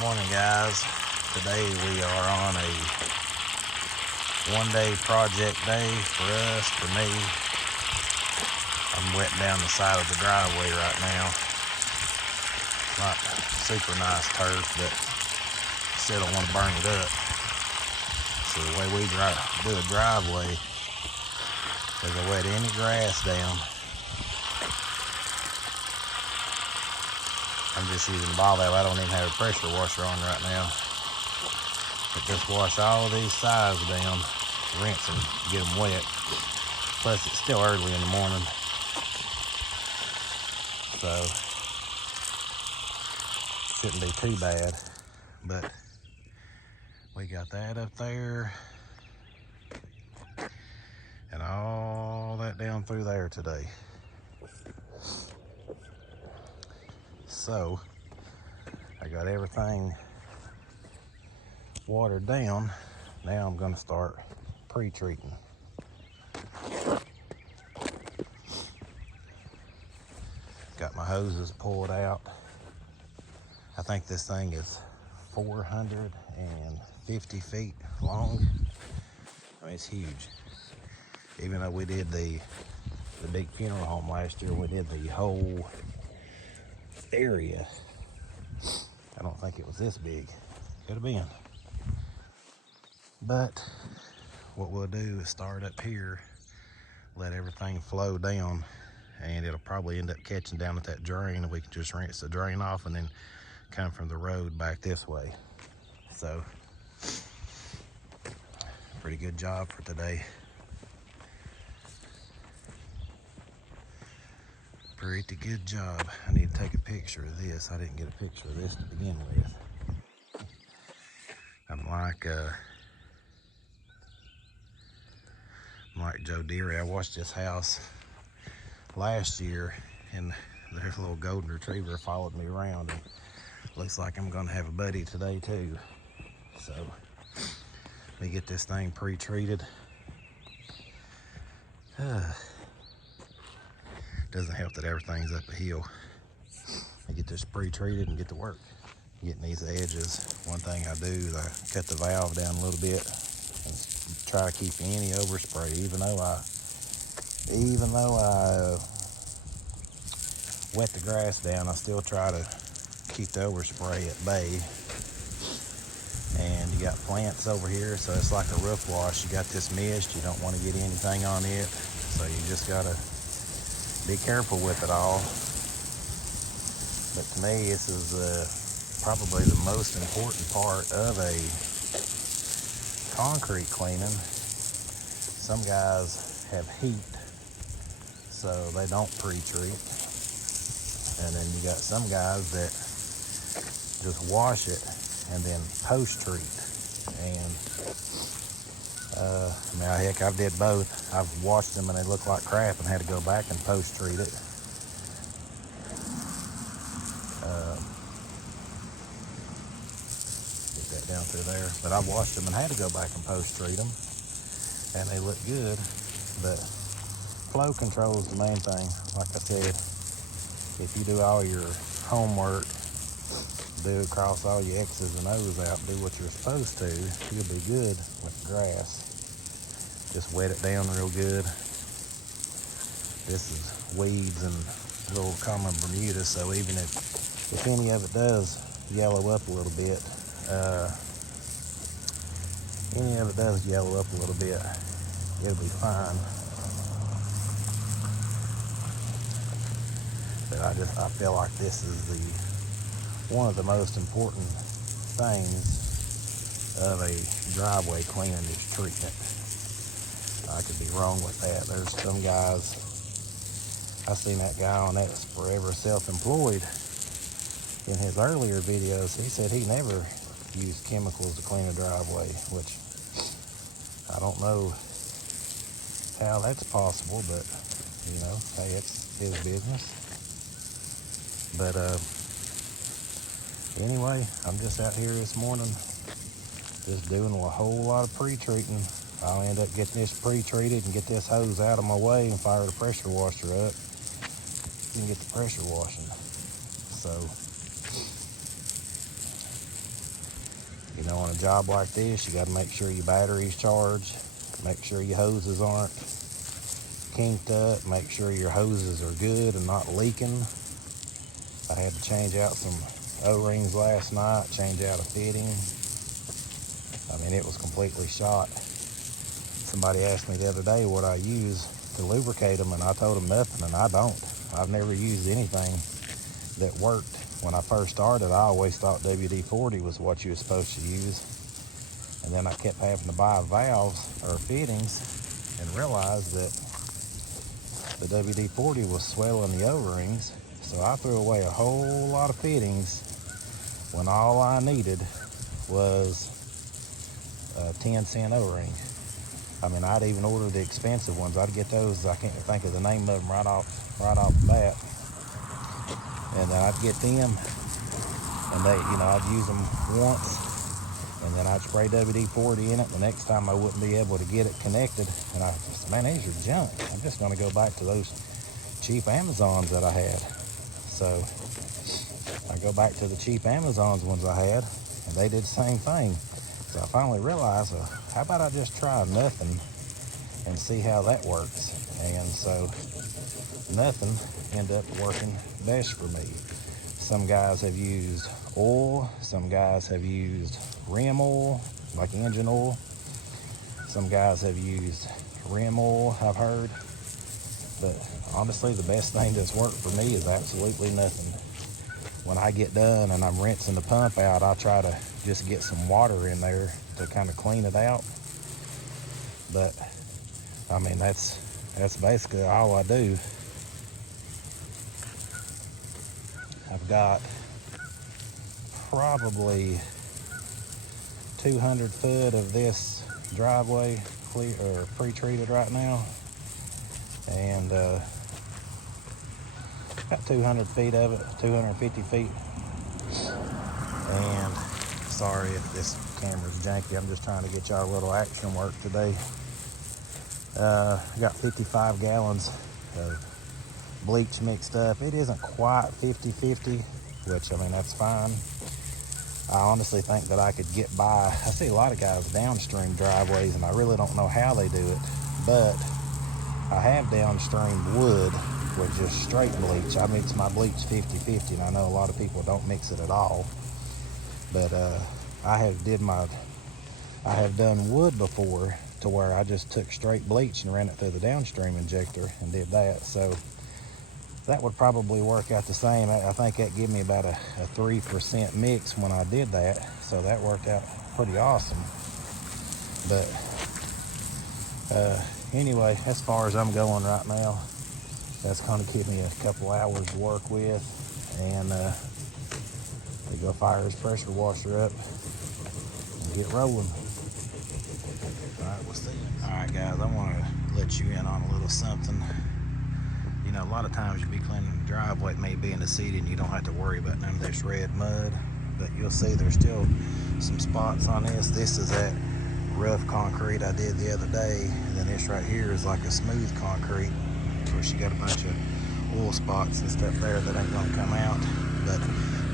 Morning, guys. Today we are on a one-day project day for us, for me. I'm wetting down the side of the driveway right now. Not super nice turf, but still don't want to burn it up. So the way we do a driveway is I wet any grass down. I'm just using the ball valve. I don't even have a pressure washer on right now. But just wash all these sides down, rinse and get them wet. Plus it's still early in the morning, so shouldn't be too bad. But we got that up there and all that down through there today. So I got everything watered down. Now I'm going to start pre-treating. Got my hoses pulled out. I think this thing is 450 feet long. I mean, it's huge. Even though we did the big funeral home last year, we did the whole area. I don't think it was this big. Could have been. But what we'll do is start up here, let everything flow down, and it'll probably end up catching down at that drain, and we can just rinse the drain off and then come from the road back this way. So pretty good job for today. Pretty good job. I need to take a picture of this. I didn't get a picture of this to begin with. I'm like Joe Deary. I watched this house last year, and their little golden retriever followed me around, and looks like I'm gonna have a buddy today too. So let me get this thing pre-treated. Doesn't help that everything's up a hill. I get this pre-treated and get to work. Getting these edges. One thing I do is I cut the valve down a little bit and try to keep any overspray. Even though I wet the grass down, I still try to keep the overspray at bay. And you got plants over here, so it's like a roof wash. You got this mist, you don't want to get anything on it, so you just gotta be careful with it all. But to me, this is probably the most important part of a concrete cleaning. Some guys have heat, so they don't pre-treat. And then you got some guys that just wash it and then post-treat. And heck, I've did both. I've washed them and they look like crap and had to go back and post-treat it. Get that down through there. But I washed them and had to go back and post-treat them, and they look good. But flow control is the main thing. Like I said, if you do all your homework, cross all your X's and O's out, do what you're supposed to, you'll be good with the grass. Just wet it down real good. This is weeds and little common Bermuda, so even if any of it does yellow up a little bit, it'll be fine. But I feel like this is one of the most important things of a driveway cleaning is treatment. I could be wrong with that. There's some guys, I seen that guy on that was forever self-employed. In his earlier videos, he said he never used chemicals to clean a driveway, which I don't know how that's possible, but you know, hey, it's his business. But anyway, I'm just out here this morning just doing a whole lot of pre-treating. I'll end up getting this pre-treated and get this hose out of my way and fire the pressure washer up and get the pressure washing. So You know, on a job like this, you got to make sure your battery's charged, make sure your hoses aren't kinked up, make sure your hoses are good and not leaking. I had to change out some O-rings last night, change out a fitting. I mean, it was completely shot. Somebody asked me the other day what I use to lubricate them, and I told them nothing, and I don't. I've never used anything that worked. When I first started, I always thought WD-40 was what you were supposed to use. And then I kept having to buy valves or fittings and realized that the WD-40 was swelling the O-rings. So I threw away a whole lot of fittings when all I needed was a 10-cent O-ring. I mean, I'd even order the expensive ones. I'd get those, I can't think of the name of them right off the bat. And then I'd get them, and I'd use them once, and then I'd spray WD-40 in it. The next time I wouldn't be able to get it connected, and I just, man, these are junk. I'm just gonna go back to those cheap Amazons that I had. So I go back to the cheap Amazons ones I had, and they did the same thing. So I finally realized, how about I just try nothing and see how that works? And so nothing ended up working best for me. Some guys have used oil, some guys have used rim oil, like engine oil. Some guys have used rim oil, I've heard. But honestly, the best thing that's worked for me is absolutely nothing. When I get done and I'm rinsing the pump out, I try to just get some water in there to kind of clean it out. But I mean, that's basically all I do. I've got probably 200 foot of this driveway pre-treated right now, and about 200 feet of it, 250 feet. And sorry if this camera's janky, I'm just trying to get y'all a little action work today. I got 55 gallons of bleach mixed up. It isn't quite 50-50, which, I mean, that's fine. I honestly think that I could get by. I see a lot of guys downstream driveways, and I really don't know how they do it, but I have downstream wood with just straight bleach. I mix my bleach 50-50, and I know a lot of people don't mix it at all, but I have done wood before to where I just took straight bleach and ran it through the downstream injector and did that. So that would probably work out the same. I think that gave me about a 3% mix when I did that. So that worked out pretty awesome. But anyway, as far as I'm going right now, that's going to give me a couple hours to work with. And we go fire his pressure washer up and get rolling. Alright, we'll see. Alright guys, I want to let you in on a little something. You know, a lot of times you'll be cleaning the driveway, it may be in the city, and you don't have to worry about none of this red mud. But you'll see there's still some spots on this. This is that rough concrete I did the other day. And then this right here is like a smooth concrete. Of course, you got a bunch of oil spots and stuff there that ain't gonna come out. But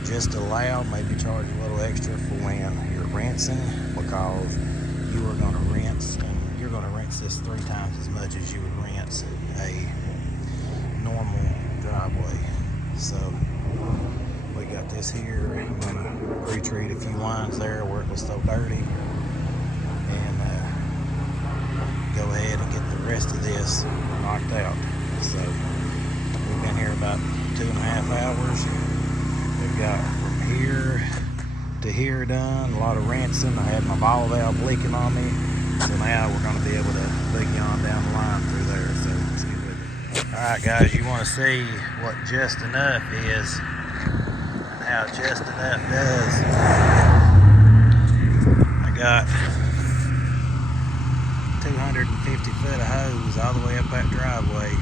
just allow, maybe charge a little extra for when you're rinsing, because you are gonna rinse, and you're gonna rinse this 3 times as much as you would rinse a normal driveway. So we got this here. I'm gonna retreat a few lines there where it was so dirty, and go ahead and get the rest of this knocked out. So we've been here about 2.5 hours. We've got from here to here done, a lot of rinsing. I had my ball valve leaking on me, so now we're going to be able to boogie on down the line through there. So let's get with it. Alright guys, you want to see what just enough is and how just enough does. I got 250 foot of hose all the way up that driveway,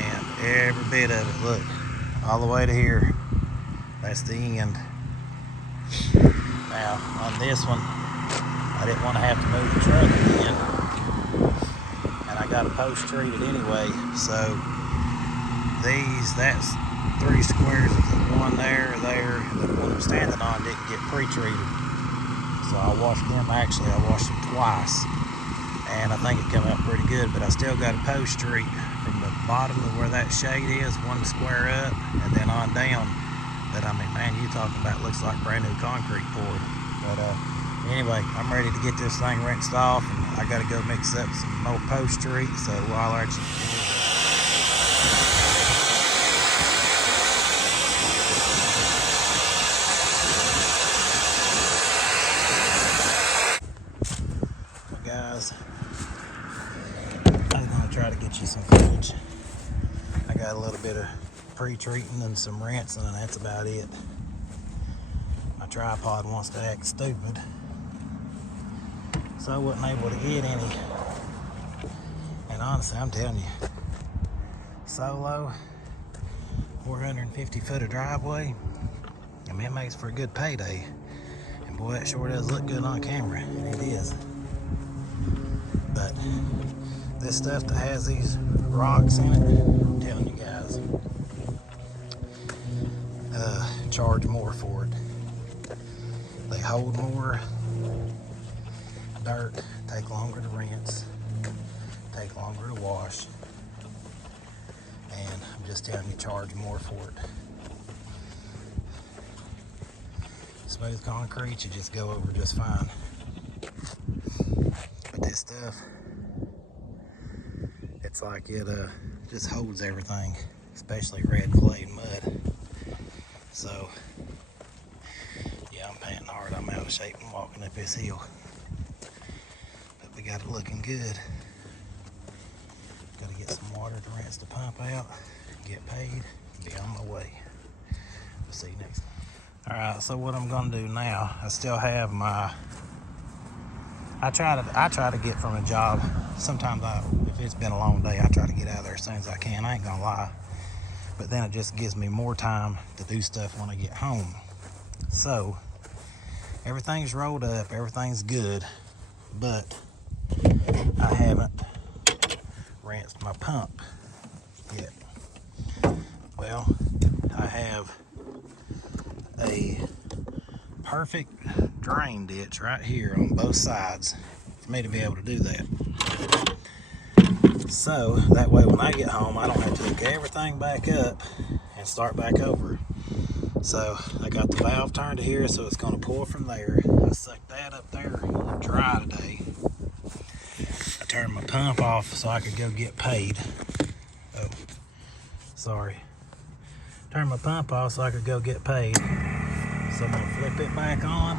and every bit of it, look, all the way to here. That's the end. Now on this one, I didn't want to have to move the truck again, and I got it post treated anyway. So that's 3 squares of the one there, the one I'm standing on didn't get pre-treated. So I washed them, actually I washed them twice, and I think it came out pretty good, but I still got a post treat from the bottom of where that shade is, one to square up, and then on down. But I mean, man, you talking about looks like brand new concrete poured. But anyway, I'm ready to get this thing rinsed off, and I got to go mix up some more post treat. So while I actually guys, I'm gonna try to get you some footage. I got a little bit of pre-treating and some rinsing, and that's about it. My tripod wants to act stupid, so I wasn't able to get any. And honestly, I'm telling you, solo 450 foot of driveway, I mean, it makes for a good payday. And boy, it sure does look good on camera, and it is. But this stuff that has these rocks in it, I'm telling you guys, charge more for it. They hold more dirt, take longer to rinse, take longer to wash, and I'm just telling you, charge more for it. Smooth concrete, you just go over just fine. But this stuff, it's like it just holds everything, especially red clay and mud. So yeah, I'm panting hard. I'm out of shape and walking up this hill, but we got it looking good. Got to get some water to rinse the pump out, get paid, be on my way. We'll see you next time. All right, so what I'm gonna do now, I still have my, I try to get from a job. Sometimes if it's been a long day, I try to get out of there as soon as I can. I ain't gonna lie. But then it just gives me more time to do stuff when I get home. So everything's rolled up, everything's good, but I haven't rinsed my pump yet. Well, I have a perfect drain ditch right here on both sides for me to be able to do that. So that way when I get home, I don't have to hook everything back up and start back over. So I got the valve turned to here, so it's going to pour from there. I sucked that up there dry today. I turned my pump off so I could go get paid. Oh, sorry. Turned my pump off so I could go get paid. So I'm going to flip it back on.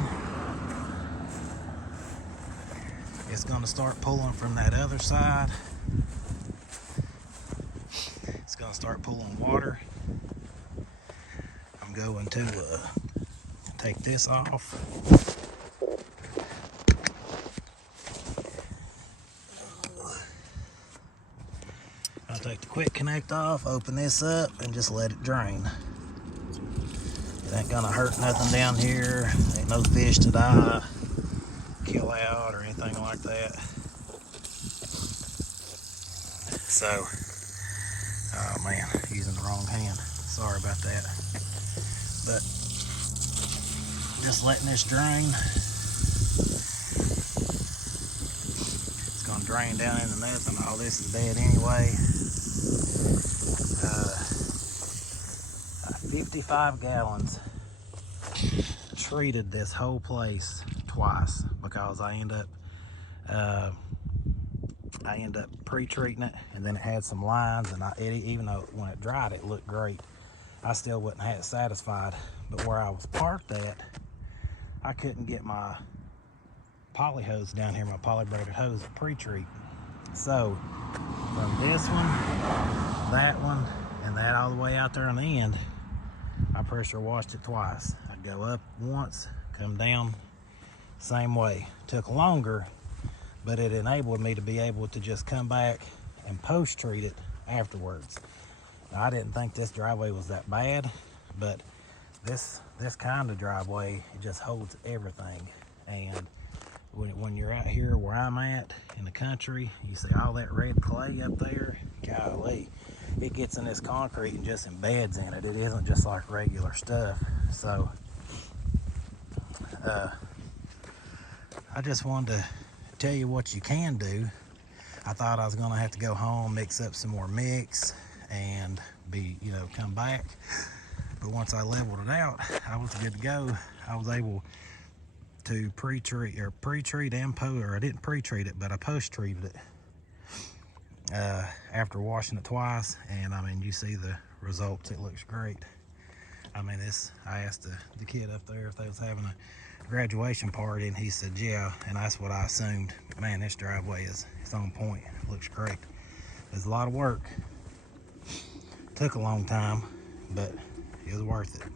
It's going to start pulling from that other side. It's going to start pulling water. I'm going to take this off. I'll take the quick connect off, open this up, and just let it drain. It ain't gonna hurt nothing down here. Ain't no fish to die, kill out, or anything like that. So, oh man, using the wrong hand. Sorry about that. But just letting this drain. It's gonna drain down into nothing. All this is dead anyway. 55 gallons treated this whole place twice because I end up pre-treating it, and then it had some lines, and even though when it dried it looked great, I still wasn't satisfied. But where I was parked at, I couldn't get my poly hose down here, my polybraided hose to pre-treat. So from this one, that one, and that all the way out there on the end, I pressure washed it twice. I'd go up once, come down, same way. Took longer, but it enabled me to be able to just come back and post treat it afterwards. Now, I didn't think this driveway was that bad, but this kind of driveway, it just holds everything. And when you're out here where I'm at in the country, you see all that red clay up there, golly, it gets in this concrete and just embeds in it. It isn't just like regular stuff. So I just wanted to tell you what you can do. I thought I was gonna have to go home, mix up some more mix, and come back. But once I leveled it out, I was good to go. I was able to pre-treat and or I didn't pre-treat it, but I post-treated it after washing it twice, and I mean, you see the results. It looks great. I mean, I asked the kid up there if they was having a graduation party, and he said yeah, and that's what I assumed. Man, this driveway it's on point. It looks great. It's a lot of work. Took a long time, but it was worth it.